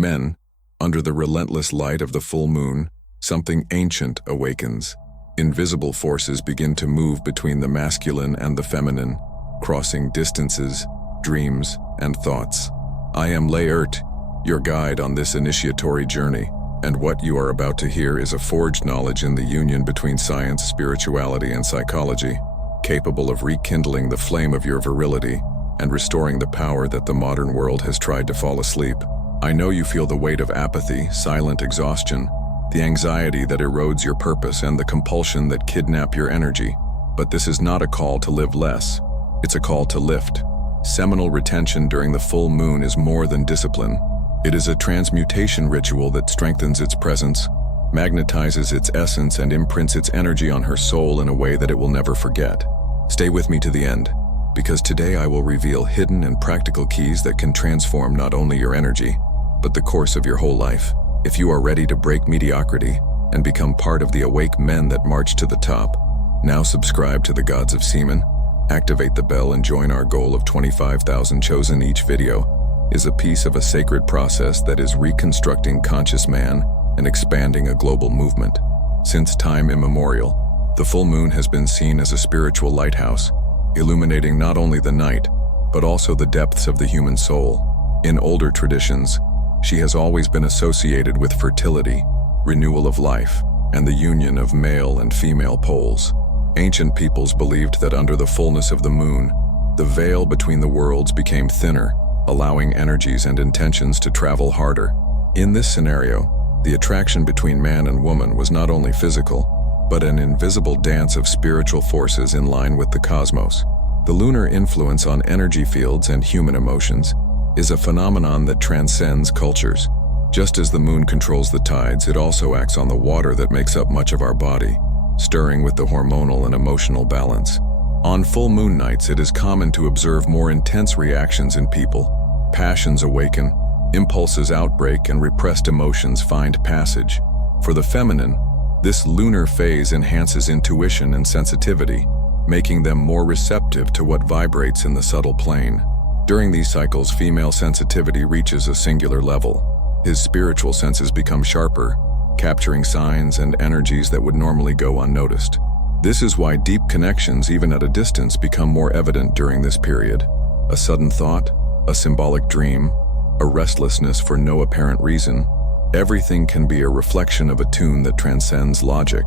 Men, under the relentless light of the full moon, something ancient awakens. Invisible forces begin to move between the masculine and the feminine, crossing distances, dreams, and thoughts. I am Layert, your guide on this initiatory journey, and what you are about to hear is a forged knowledge in the union between science, spirituality, and psychology, capable of rekindling the flame of your virility and restoring the power that the modern world has tried to fall asleep. I know you feel the weight of apathy, silent exhaustion, the anxiety that erodes your purpose, and the compulsion that kidnap your energy. But this is not a call to live less. It's a call to lift. Seminal retention during the full moon is more than discipline. It is a transmutation ritual that strengthens its presence, magnetizes its essence, and imprints its energy on her soul in a way that it will never forget. Stay with me to the end, because today I will reveal hidden and practical keys that can transform not only your energy, but the course of your whole life. If you are ready to break mediocrity and become part of the awake men that march to the top, now subscribe to the Gods of Semen, activate the bell, and join our goal of 25,000 chosen. Each video is a piece of a sacred process that is reconstructing conscious man and expanding a global movement. Since time immemorial, the full moon has been seen as a spiritual lighthouse, illuminating not only the night, but also the depths of the human soul. In older traditions, she has always been associated with fertility, renewal of life, and the union of male and female poles. Ancient peoples believed that under the fullness of the moon, the veil between the worlds became thinner, allowing energies and intentions to travel harder. In this scenario, the attraction between man and woman was not only physical, but an invisible dance of spiritual forces in line with the cosmos. The lunar influence on energy fields and human emotions is a phenomenon that transcends cultures. Just as the moon controls the tides, it also acts on the water that makes up much of our body, stirring with the hormonal and emotional balance. On full moon nights, it is common to observe more intense reactions in people. Passions awaken, impulses outbreak, and repressed emotions find passage. For the feminine, this lunar phase enhances intuition and sensitivity, making them more receptive to what vibrates in the subtle plane. During these cycles, female sensitivity reaches a singular level. His spiritual senses become sharper, capturing signs and energies that would normally go unnoticed. This is why deep connections, even at a distance, become more evident during this period. A sudden thought, a symbolic dream, a restlessness for no apparent reason, everything can be a reflection of a tune that transcends logic.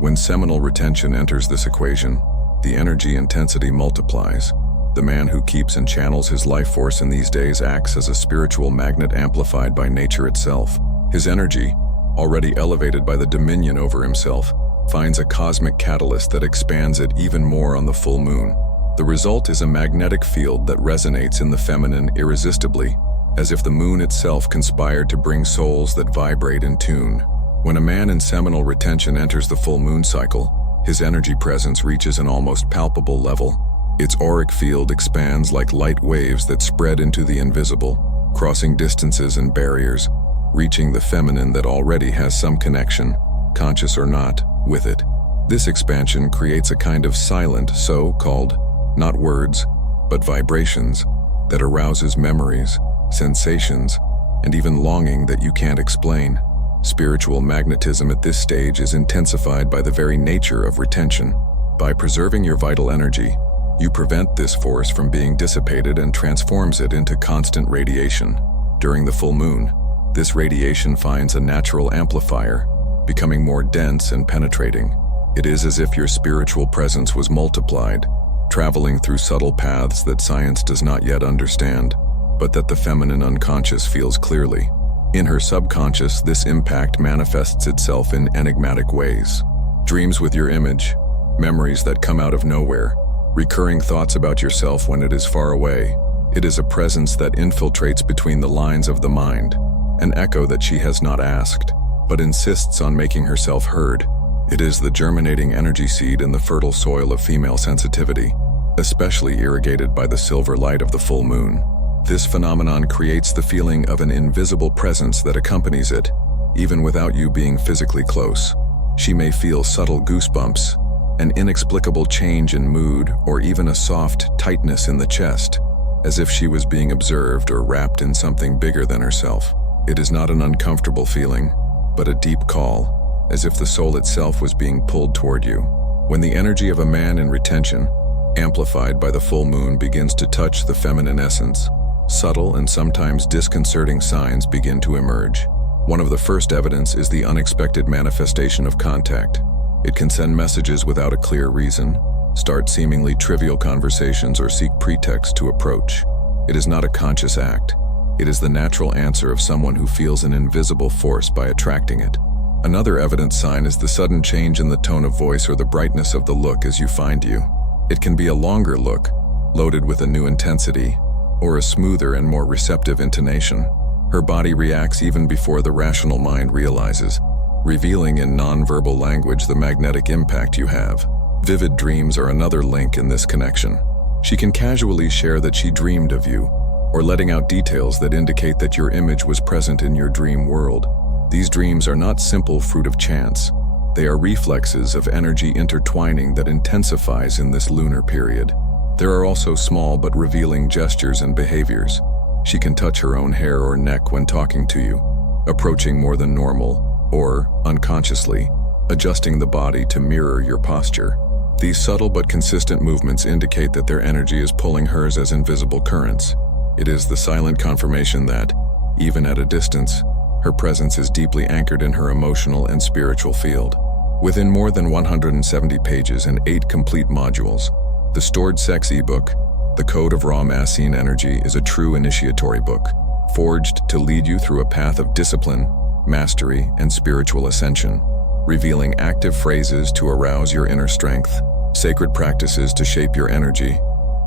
When seminal retention enters this equation, the energy intensity multiplies. The man who keeps and channels his life force in these days acts as a spiritual magnet amplified by nature itself. His energy, already elevated by the dominion over himself, finds a cosmic catalyst that expands it even more on the full moon. The result is a magnetic field that resonates in the feminine irresistibly, as if the moon itself conspired to bring souls that vibrate in tune. When a man in seminal retention enters the full moon cycle, his energy presence reaches an almost palpable level. Its auric field expands like light waves that spread into the invisible, crossing distances and barriers, reaching the feminine that already has some connection, conscious or not, with it. This expansion creates a kind of silent, so-called, not words, but vibrations, that arouses memories, sensations, and even longing that you can't explain. Spiritual magnetism at this stage is intensified by the very nature of retention. By preserving your vital energy, you prevent this force from being dissipated and transforms it into constant radiation. During the full moon, this radiation finds a natural amplifier, becoming more dense and penetrating. It is as if your spiritual presence was multiplied, traveling through subtle paths that science does not yet understand, but that the feminine unconscious feels clearly. In her subconscious, this impact manifests itself in enigmatic ways. Dreams with your image, memories that come out of nowhere, recurring thoughts about yourself when it is far away. It is a presence that infiltrates between the lines of the mind, an echo that she has not asked, but insists on making herself heard. It is the germinating energy seed in the fertile soil of female sensitivity, especially irrigated by the silver light of the full moon. This phenomenon creates the feeling of an invisible presence that accompanies it, even without you being physically close. She may feel subtle goosebumps, an inexplicable change in mood, or even a soft tightness in the chest, as if she was being observed or wrapped in something bigger than herself. It is not an uncomfortable feeling, but a deep call, as if the soul itself was being pulled toward you. When the energy of a man in retention, amplified by the full moon, begins to touch the feminine essence, subtle and sometimes disconcerting signs begin to emerge. One of the first evidence is the unexpected manifestation of contact. It can send messages without a clear reason, start seemingly trivial conversations, or seek pretext to approach. It is not a conscious act. It is the natural answer of someone who feels an invisible force by attracting it. Another evident sign is the sudden change in the tone of voice or the brightness of the look as you find you. It can be a longer look, loaded with a new intensity, or a smoother and more receptive intonation. Her body reacts even before the rational mind realizes, revealing in non-verbal language the magnetic impact you have. Vivid dreams are another link in this connection. She can casually share that she dreamed of you, or letting out details that indicate that your image was present in your dream world. These dreams are not simple fruit of chance. They are reflexes of energy intertwining that intensifies in this lunar period. There are also small but revealing gestures and behaviors. She can touch her own hair or neck when talking to you, approaching more than normal, or, unconsciously, adjusting the body to mirror your posture. These subtle but consistent movements indicate that their energy is pulling hers as invisible currents. It is the silent confirmation that, even at a distance, her presence is deeply anchored in her emotional and spiritual field. Within more than 170 pages and 8 complete modules, the Stored Sex ebook, The Code of Raw Masculine Energy, is a true initiatory book, forged to lead you through a path of discipline, mastery, and spiritual ascension, revealing active phrases to arouse your inner strength, sacred practices to shape your energy,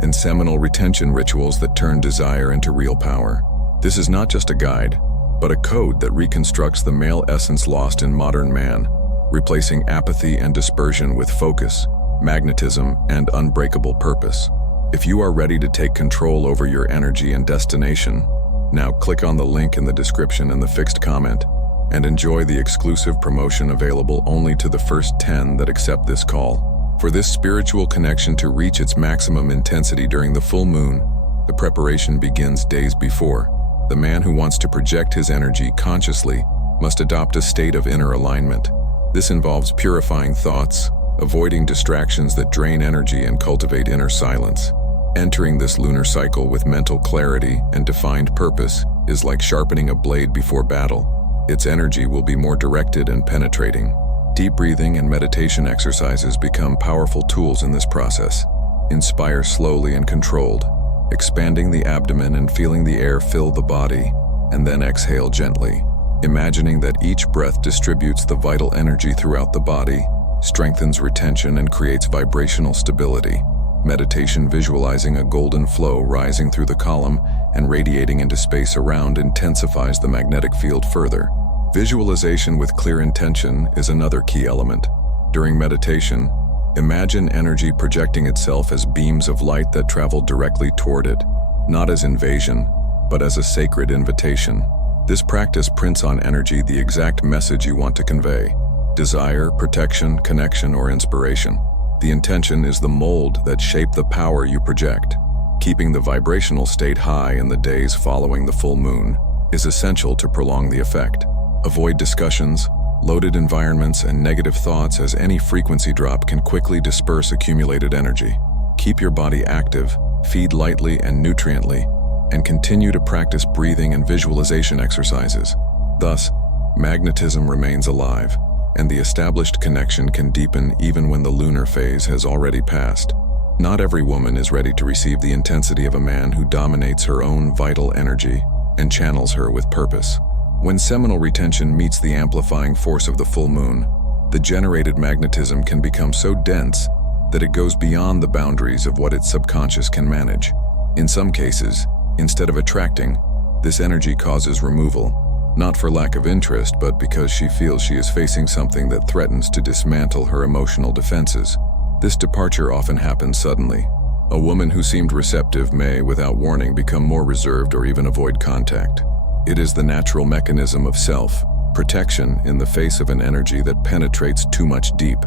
and seminal retention rituals that turn desire into real power. This is not just a guide, but a code that reconstructs the male essence lost in modern man, replacing apathy and dispersion with focus, magnetism, and unbreakable purpose. If you are ready to take control over your energy and destination, now click on the link in the description and the fixed comment, and enjoy the exclusive promotion available only to the first 10 that accept this call. For this spiritual connection to reach its maximum intensity during the full moon, the preparation begins days before. The man who wants to project his energy consciously must adopt a state of inner alignment. This involves purifying thoughts, avoiding distractions that drain energy, and cultivate inner silence. Entering this lunar cycle with mental clarity and defined purpose is like sharpening a blade before battle. Its energy will be more directed and penetrating. Deep breathing and meditation exercises become powerful tools in this process. Inspire slowly and controlled, expanding the abdomen and feeling the air fill the body, and then exhale gently, imagining that each breath distributes the vital energy throughout the body, strengthens retention, and creates vibrational stability. Meditation visualizing a golden flow rising through the column and radiating into space around intensifies the magnetic field further. Visualization with clear intention is another key element. During meditation, imagine energy projecting itself as beams of light that travel directly toward it, not as invasion, but as a sacred invitation. This practice prints on energy the exact message you want to convey: desire, protection, connection, or inspiration. The intention is the mold that shapes the power you project. Keeping the vibrational state high in the days following the full moon is essential to prolong the effect. Avoid discussions, loaded environments, and negative thoughts, as any frequency drop can quickly disperse accumulated energy. Keep your body active, feed lightly and nutriently, and continue to practice breathing and visualization exercises. Thus, magnetism remains alive, and the established connection can deepen even when the lunar phase has already passed. Not every woman is ready to receive the intensity of a man who dominates her own vital energy and channels her with purpose. When seminal retention meets the amplifying force of the full moon, the generated magnetism can become so dense that it goes beyond the boundaries of what its subconscious can manage. In some cases, instead of attracting, this energy causes removal, not for lack of interest, but because she feels she is facing something that threatens to dismantle her emotional defenses. This departure often happens suddenly. A woman who seemed receptive may, without warning, become more reserved or even avoid contact. It is the natural mechanism of self-protection in the face of an energy that penetrates too much deep.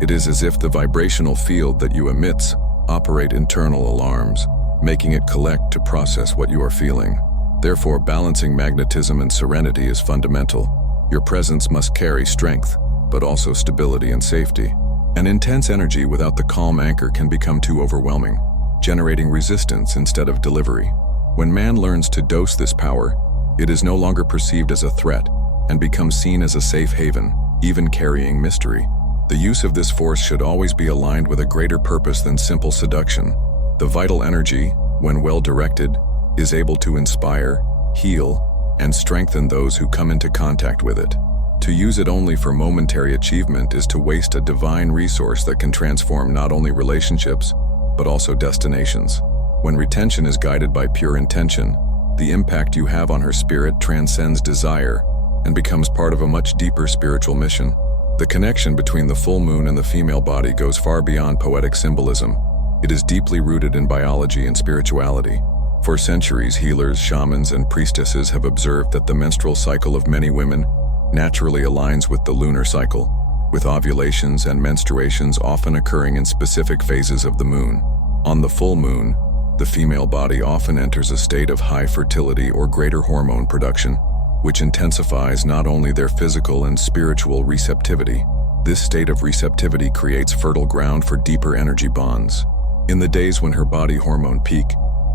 It is as if the vibrational field that you emits operate internal alarms, making it collect to process what you are feeling. Therefore, balancing magnetism and serenity is fundamental. Your presence must carry strength, but also stability and safety. An intense energy without the calm anchor can become too overwhelming, generating resistance instead of delivery. When man learns to dose this power, it is no longer perceived as a threat and becomes seen as a safe haven, even carrying mystery. The use of this force should always be aligned with a greater purpose than simple seduction. The vital energy, when well directed, is able to inspire, heal, and strengthen those who come into contact with it. To use it only for momentary achievement is to waste a divine resource that can transform not only relationships, but also destinations. When retention is guided by pure intention, the impact you have on her spirit transcends desire and becomes part of a much deeper spiritual mission. The connection between the full moon and the female body goes far beyond poetic symbolism. It is deeply rooted in biology and spirituality. For centuries, healers, shamans, and priestesses have observed that the menstrual cycle of many women naturally aligns with the lunar cycle, with ovulations and menstruations often occurring in specific phases of the moon. On the full moon, the female body often enters a state of high fertility or greater hormone production, which intensifies not only their physical and spiritual receptivity. This state of receptivity creates fertile ground for deeper energy bonds. In the days when her body hormone peak,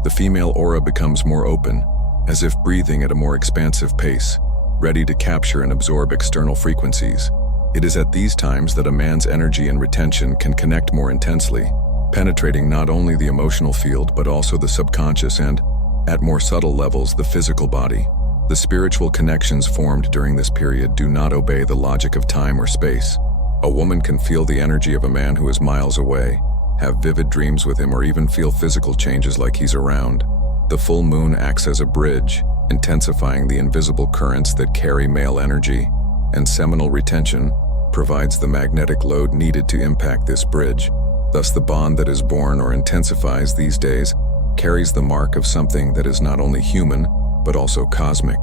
the female aura becomes more open, as if breathing at a more expansive pace, ready to capture and absorb external frequencies. It is at these times that a man's energy and retention can connect more intensely, penetrating not only the emotional field but also the subconscious and, at more subtle levels, the physical body. The spiritual connections formed during this period do not obey the logic of time or space. A woman can feel the energy of a man who is miles away, have vivid dreams with him, or even feel physical changes like he's around. The full moon acts as a bridge, intensifying the invisible currents that carry male energy, and seminal retention provides the magnetic load needed to impact this bridge. Thus, the bond that is born or intensifies these days carries the mark of something that is not only human, but also cosmic.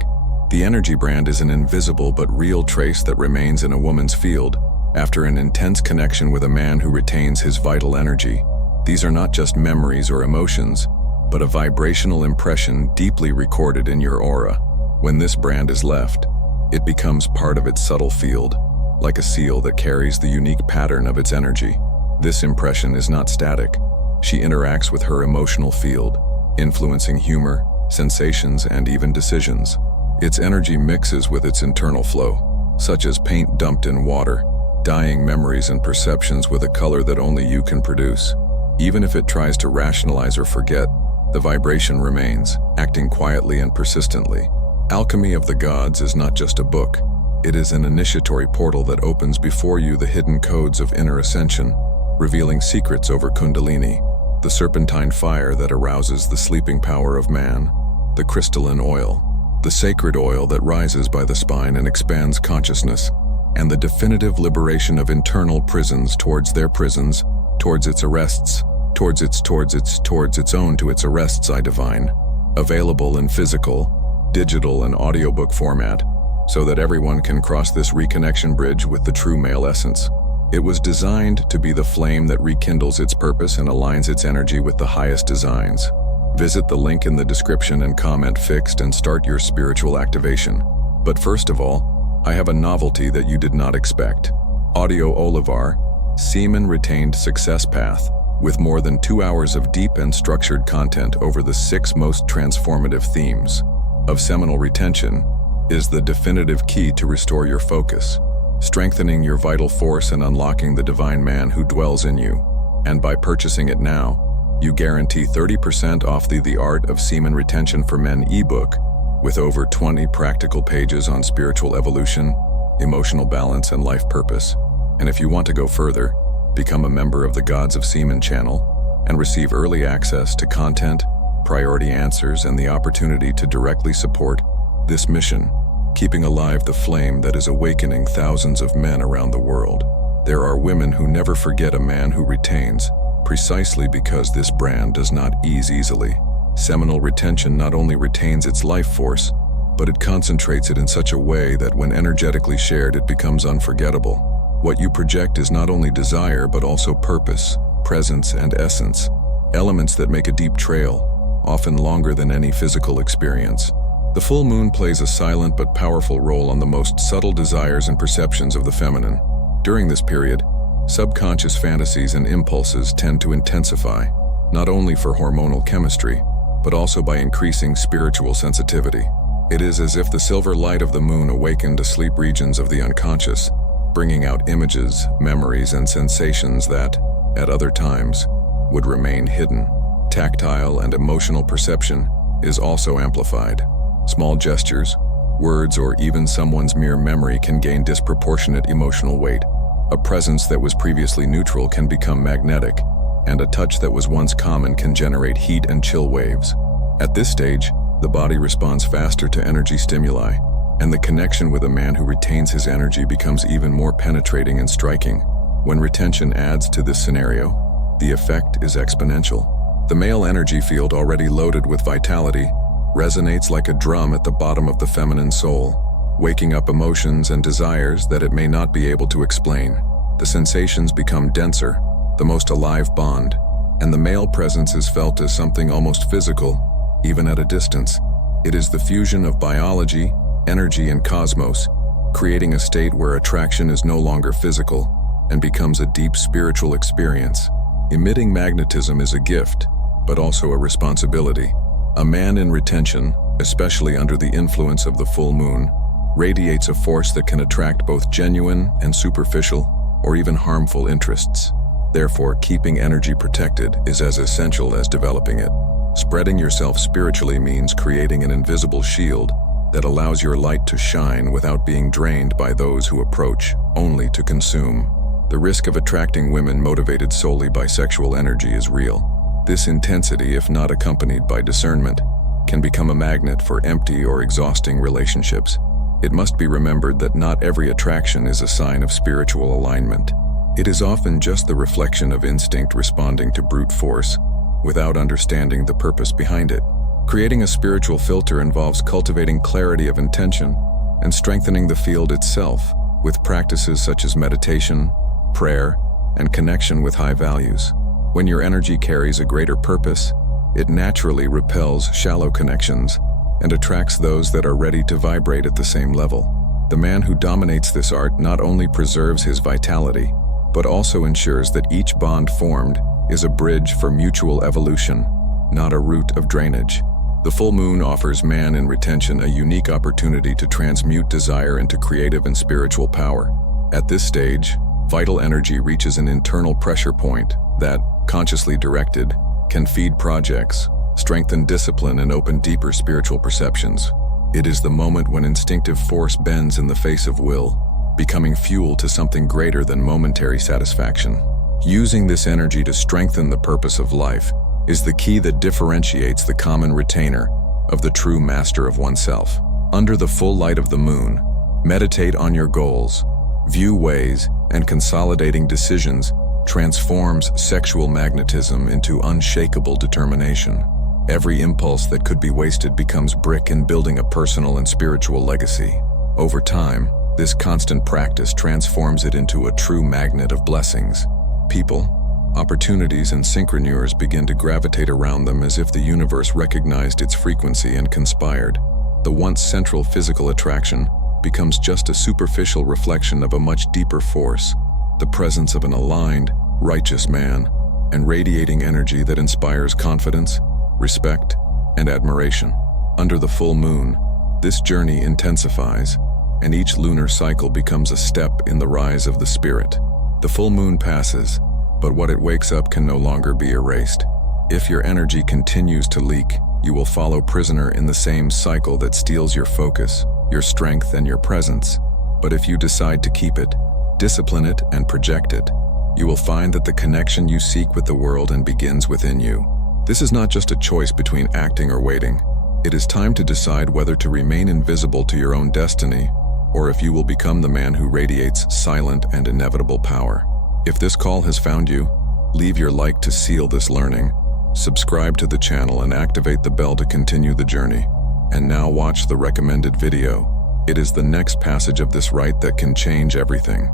The energy brand is an invisible but real trace that remains in a woman's field after an intense connection with a man who retains his vital energy. These are not just memories or emotions, but a vibrational impression deeply recorded in your aura. When this brand is left, it becomes part of its subtle field, like a seal that carries the unique pattern of its energy. This impression is not static. She interacts with her emotional field, influencing humor, sensations, and even decisions. Its energy mixes with its internal flow, such as paint dumped in water, dyeing memories and perceptions with a color that only you can produce. Even if it tries to rationalize or forget, the vibration remains, acting quietly and persistently. Alchemy of the Gods is not just a book. It is an initiatory portal that opens before you the hidden codes of inner ascension, revealing secrets over Kundalini, the serpentine fire that arouses the sleeping power of man, the crystalline oil, the sacred oil that rises by the spine and expands consciousness, and the definitive liberation of internal prisons towards their prisons, towards its arrests, towards its own to its arrests I divine. Available in physical, digital, and audiobook format, so that everyone can cross this reconnection bridge with the true male essence. It was designed to be the flame that rekindles its purpose and aligns its energy with the highest designs. Visit the link in the description and comment fixed and start your spiritual activation. But first of all, I have a novelty that you did not expect. Audio Olivar, Semen Retained Success Path, with more than 2 hours of deep and structured content over the 6 most transformative themes of seminal retention, is the definitive key to restore your focus, strengthening your vital force and unlocking the divine man who dwells in you. And by purchasing it now, you guarantee 30% off the Art of Semen Retention for Men ebook, with over 20 practical pages on spiritual evolution, emotional balance, and life purpose. And if you want to go further, become a member of the Gods of Semen channel and receive early access to content, priority answers, and the opportunity to directly support this mission, keeping alive the flame that is awakening thousands of men around the world. There are women who never forget a man who retains, precisely because this brand does not ease easily. Seminal retention not only retains its life force, but it concentrates it in such a way that when energetically shared, it becomes unforgettable. What you project is not only desire, but also purpose, presence, and essence, elements that make a deep trail, often longer than any physical experience. The full moon plays a silent but powerful role on the most subtle desires and perceptions of the feminine. During this period, subconscious fantasies and impulses tend to intensify, not only for hormonal chemistry, but also by increasing spiritual sensitivity. It is as if the silver light of the moon awakened asleep regions of the unconscious, bringing out images, memories, and sensations that, at other times, would remain hidden. Tactile and emotional perception is also amplified. Small gestures, words, or even someone's mere memory can gain disproportionate emotional weight. A presence that was previously neutral can become magnetic, and a touch that was once common can generate heat and chill waves. At this stage, the body responds faster to energy stimuli, and the connection with a man who retains his energy becomes even more penetrating and striking. When retention adds to this scenario, the effect is exponential. The male energy field, already loaded with vitality, resonates like a drum at the bottom of the feminine soul, waking up emotions and desires that it may not be able to explain. The sensations become denser, the most alive bond, and the male presence is felt as something almost physical, even at a distance. It is the fusion of biology, energy, and cosmos, creating a state where attraction is no longer physical and becomes a deep spiritual experience. Emitting magnetism is a gift, but also a responsibility. A man in retention, especially under the influence of the full moon, radiates a force that can attract both genuine and superficial, or even harmful interests. Therefore, keeping energy protected is as essential as developing it. Spreading yourself spiritually means creating an invisible shield that allows your light to shine without being drained by those who approach only to consume. The risk of attracting women motivated solely by sexual energy is real. This intensity, if not accompanied by discernment, can become a magnet for empty or exhausting relationships. It must be remembered that not every attraction is a sign of spiritual alignment. It is often just the reflection of instinct responding to brute force, without understanding the purpose behind it. Creating a spiritual filter involves cultivating clarity of intention and strengthening the field itself with practices such as meditation, prayer, and connection with high values. When your energy carries a greater purpose, it naturally repels shallow connections and attracts those that are ready to vibrate at the same level. The man who dominates this art not only preserves his vitality, but also ensures that each bond formed is a bridge for mutual evolution, not a route of drainage. The full moon offers man in retention a unique opportunity to transmute desire into creative and spiritual power. At this stage, vital energy reaches an internal pressure point that, consciously directed, can feed projects, strengthen discipline, and open deeper spiritual perceptions. It is the moment when instinctive force bends in the face of will, becoming fuel to something greater than momentary satisfaction. Using this energy to strengthen the purpose of life is the key that differentiates the common retainer of the true master of oneself. Under the full light of the moon, meditate on your goals, view ways, and consolidating decisions transforms sexual magnetism into unshakable determination. Every impulse that could be wasted becomes brick in building a personal and spiritual legacy. Over time, this constant practice transforms it into a true magnet of blessings. People, opportunities, and synchroneurs begin to gravitate around them as if the universe recognized its frequency and conspired. The once central physical attraction becomes just a superficial reflection of a much deeper force, the presence of an aligned, righteous man, and radiating energy that inspires confidence, respect, and admiration. Under the full moon, this journey intensifies, and each lunar cycle becomes a step in the rise of the spirit. The full moon passes, but what it wakes up can no longer be erased. If your energy continues to leak, you will follow prisoner in the same cycle that steals your focus, your strength, and your presence. But if you decide to keep it, discipline it, and project it, you will find that the connection you seek with the world and begins within you. This is not just a choice between acting or waiting. It is time to decide whether to remain invisible to your own destiny, or if you will become the man who radiates silent and inevitable power. If this call has found you, leave your like to seal this learning, subscribe to the channel, and activate the bell to continue the journey. And now watch the recommended video. It is the next passage of this rite that can change everything.